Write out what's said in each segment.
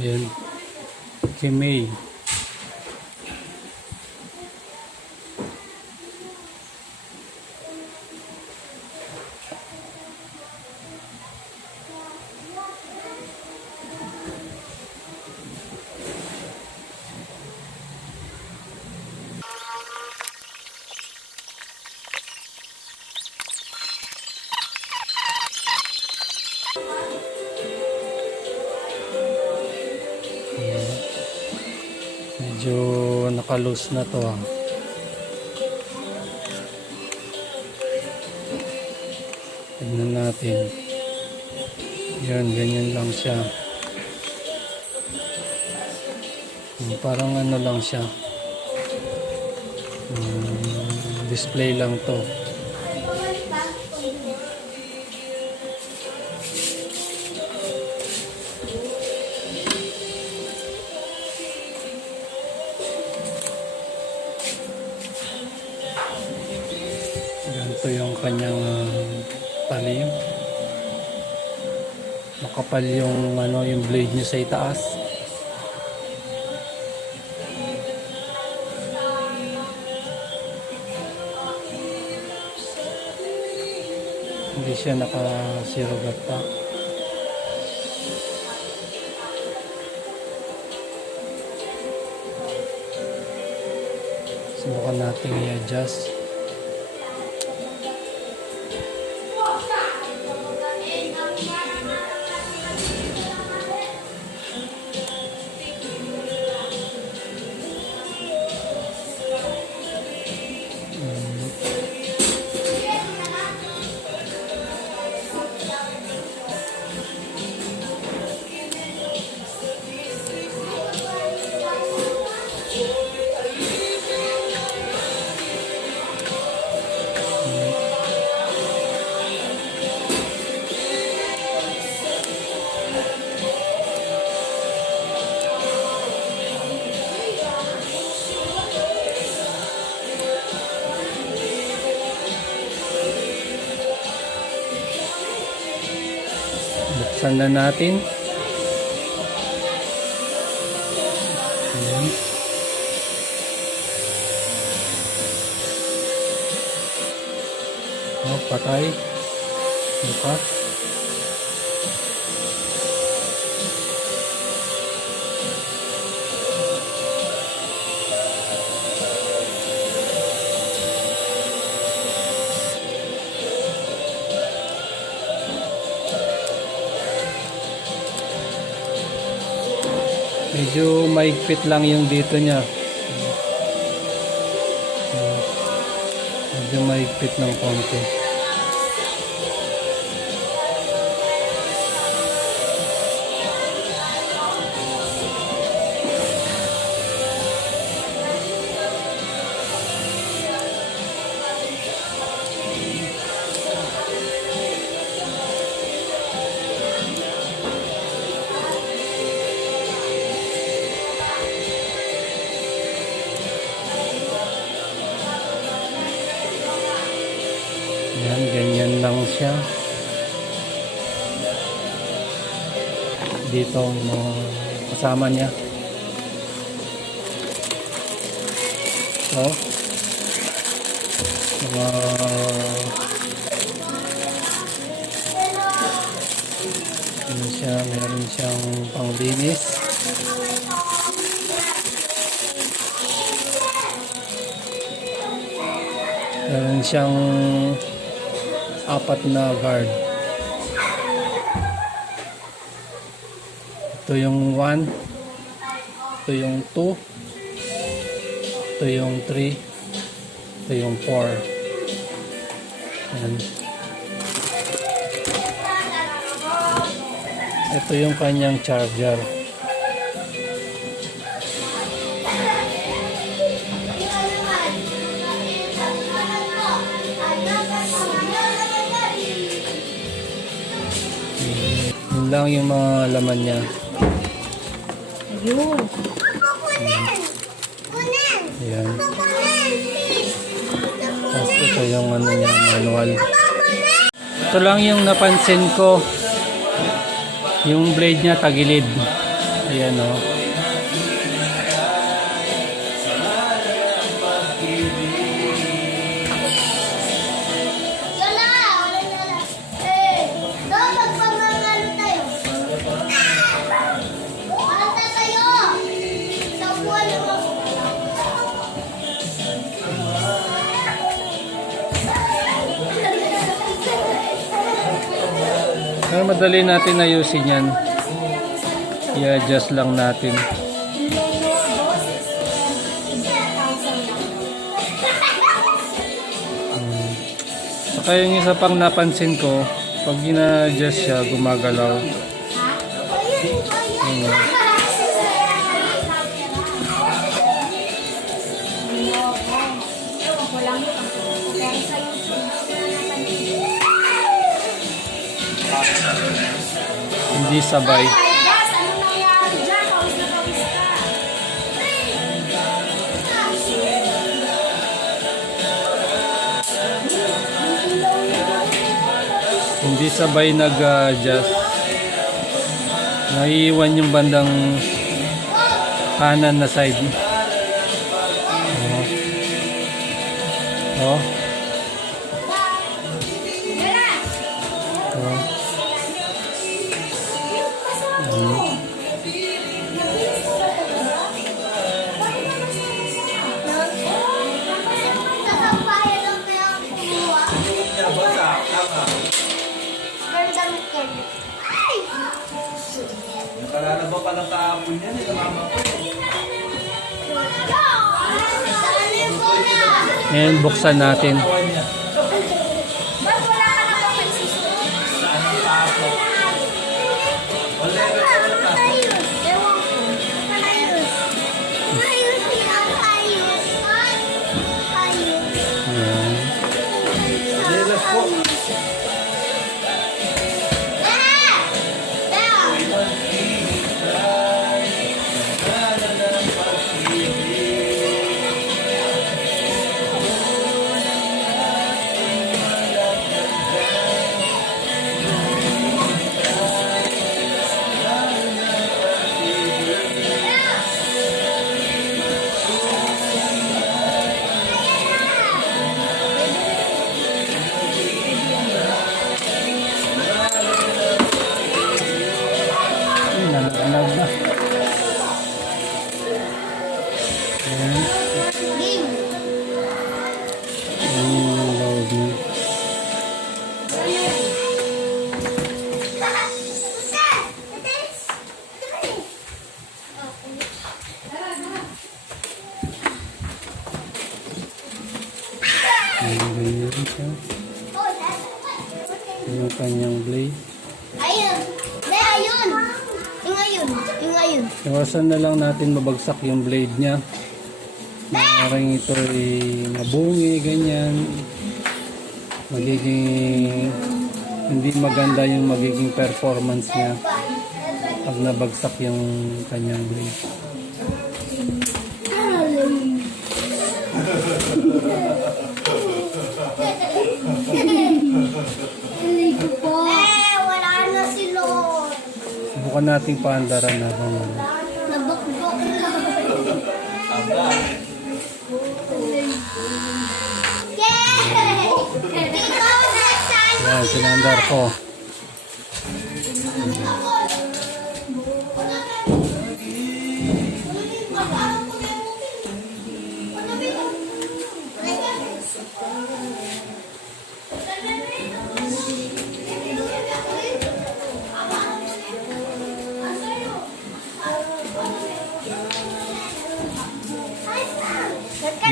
Ayan. Si May. Medyo naka-loose na to ah. Tignan natin. Yan, ganyan lang siya. Parang ano lang siya. Display lang to. Ganito yung kanyang talim. Makapal yung ano, yung blade niya sa itaas. Hindi siya naka-zero gata. Subukan natin i-adjust. Buksan na natin. Ayan. Oh, patay. Bukas. Medyo maigpit lang yung dito niya. Medyo maigpit ng konti. Yan, ganyan lang siya. Dito ang mga kasama niya. So, mga ano siya, meron siyang panglinis. Meron siyang 4 na guard. Ito yung 1, ito yung 2, ito yung 3, ito yung 4. Ayan. Ito yung kanyang charger. Yun lang yung mga laman niya. Ayun. Ayan. Tapos ito yung ano niya, manual. Ito lang yung napansin ko. Yung blade niya tagilid. Yan o. Yun na! Eh, doon magpamangalo tayo. Mata tayo! Sa buwan naman. Pero madali natin ayusin yan. I-adjust lang natin. Saka yung isa pang napansin ko, pag ina-adjust siya, gumagalaw. Ayun. Hindi sabay. Hindi sabay nag-adjust. Naiiwan yung bandang kanan na side. Oh. Oh. Oh. Sasampayan lang kaya ang kumuha. Ganda mo kayo. Ay! Nakalala ba pala kahapon yan? Namama ko. Dali mo na! Ngayon buksan natin. Tawan niya. Ba't wala ka na bang nagsusunod? Saan ang kahapon? Wala Ayos! ka na. Ayos! Ewan ko. Ayos! Ayos yan! Ayos! Ayos! Ayan. Jealous po. Nanganag na. Ayan. Ayan yung load niya. Ayan, ganyan siya. Yung kanyang blade. Ayun! Ayun! Yung ayun! Yung ayun! Iwasan na lang natin mabagsak yung blade niya. Parang ito ay mabungi, ganyan. Magiging hindi maganda yung magiging performance niya pag nabagsak yung kanyang blade. Wala na si Lord! Subukan nating paandaran na bang Nabakbak na. Yay! Ikaw na sa'yo! yan, sinandar ko.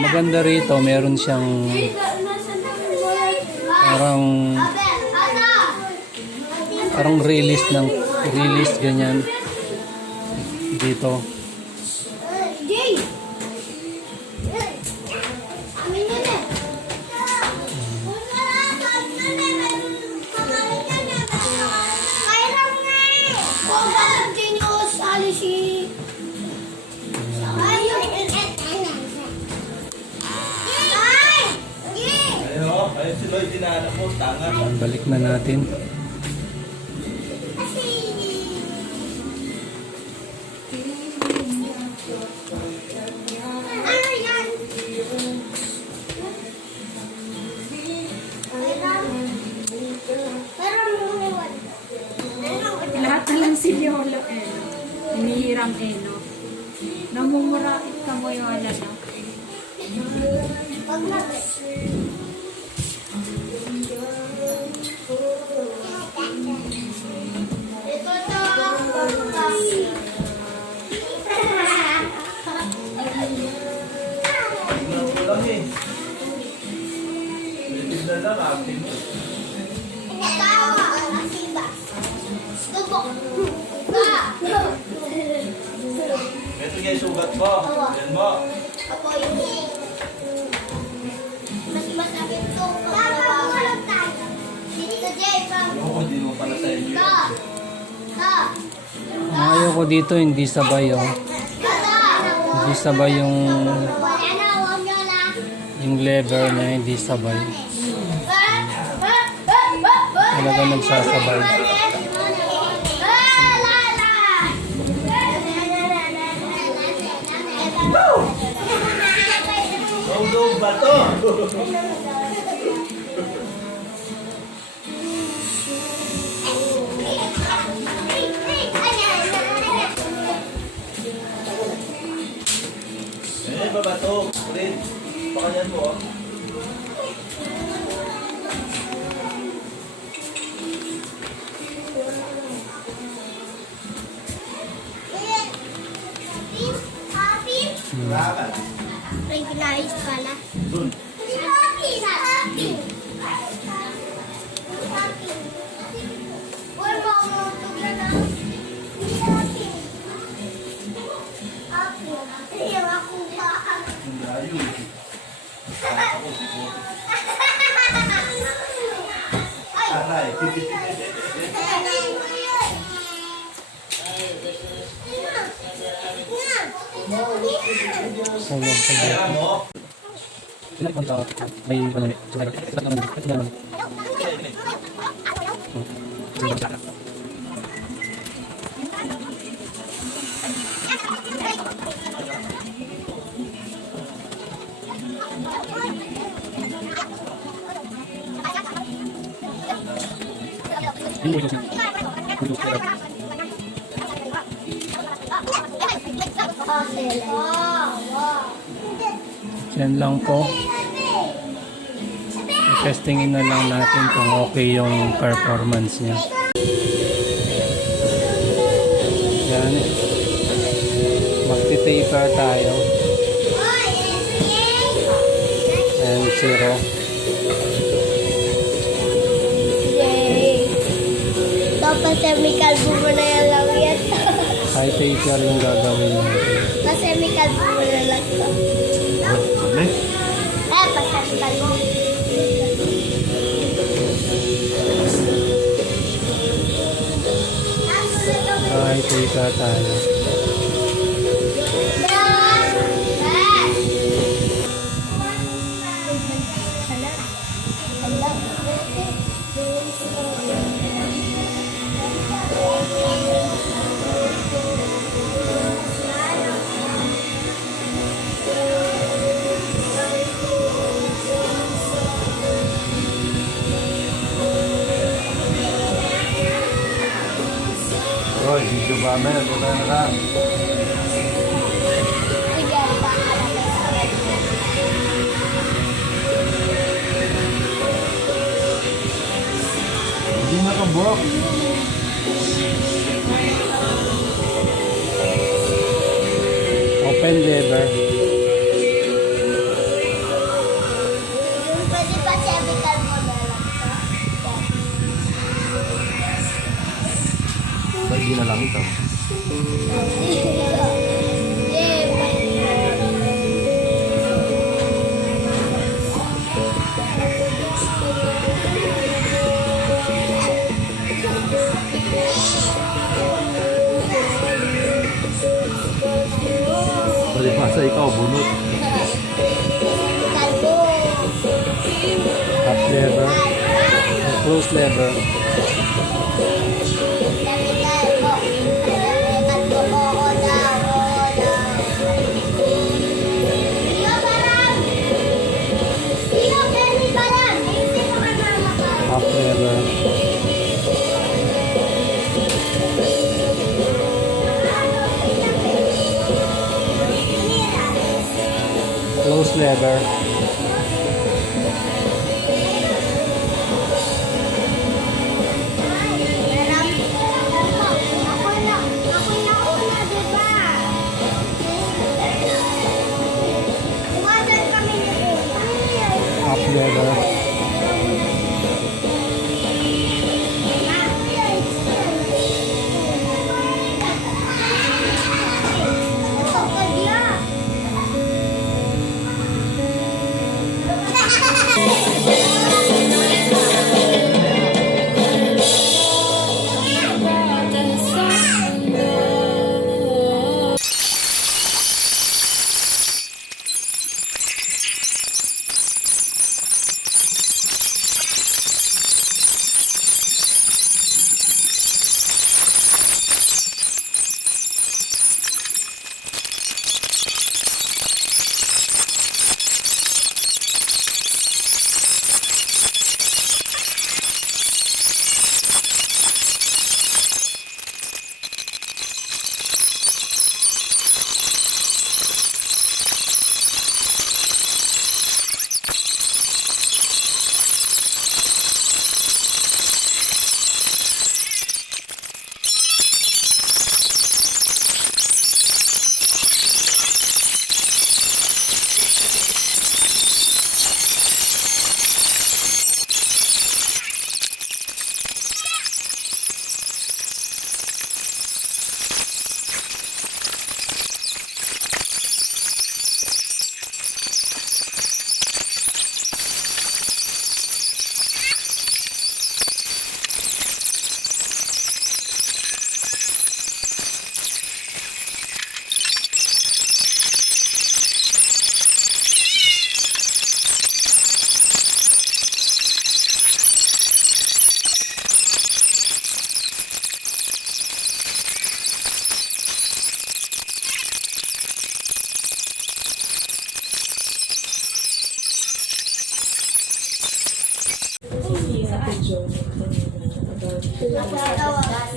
Maganda rito, meron siyang parang release ganyan dito. Jay! Amin na na. Kaya lang nga eh. Kung continuous, alis si... Ayun. Ay! Jay! Ayun si Lloyd, dinaanak mo. Tanga. Balik na natin. si Yolo hinihiram no. Namumurakit ka mo yung ala na. Wag na. Ito to. Tingnan ko lang eh. Tingnan lang akin. Tawa. Asiba. Tubok. Ba. Ito nga yung sugat mo. Yan mo. Ako yung mas masakit to. Walang tayo. Dito, Jay. Ako, hindi mo pala sa inyo. Ka. Ka. Ayaw ko dito, hindi sabay oh. Hindi sabay yung lever na hindi sabay. Talaga nagsasabay. Go, ba to? Eh, babato. Ulit. Pakanyan mo, oh. Lakan. Regularize pala. Dun. Happy! Happy! Uy, mamutog na na. Happy! Happy! Ayaw ako ba? Ang layo. Ako, siguro. Aray. Sabay, sabay. Kaya mo. May ano eh. Yan lang po. Testingin na lang natin kung okay yung performance niya. Yan. Magti-taper tayo. And 0. Yay! Dapat semi-calvo mo na yan lang yan. High taper yung gagawin niya. Pa-semi-calvo mo na lang to. Pa-semi-calvo. High taper tayo. Hoy, video ba may nagkita na lang. Hindi na kabok. Open lever. Pwede pa semi-calvo na lang to. Hindi na lang ito. Pwede pa sa ikaw, bunot. Calvo. Up lever. Close lever. Semi-calvo. Semi-calvo. Oo daw. Oo daw. Sino parang? Sino Benny parang? Hindi mo ka mama ka. Up lever. lever. Meron. Ako na una, diba? Umasan kami ni Kuya. Up lever.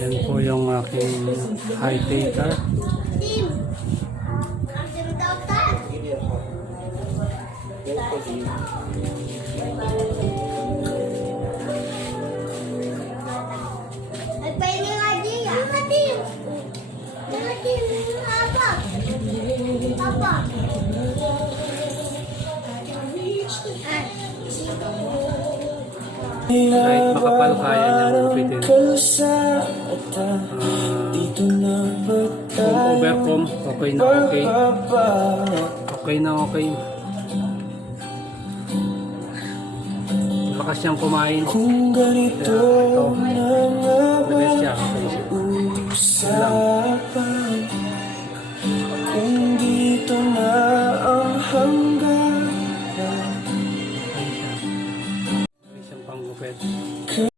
Yan po yung aking high taker. Tim. Ang Tim daw tan. Give me a hug. Wait for you. Nagpahinga nga diya. Yung Tim. Yung Tim. Apa. Apa. Kahit makapal, kaya niyang upitin. Kung overcome, okay na okay. Okay na okay. Lakas siyang kumain. Kung ganito The best siya. Okay siya. Yun lang. kung dito na ang hanggan Okay siyang panggupit.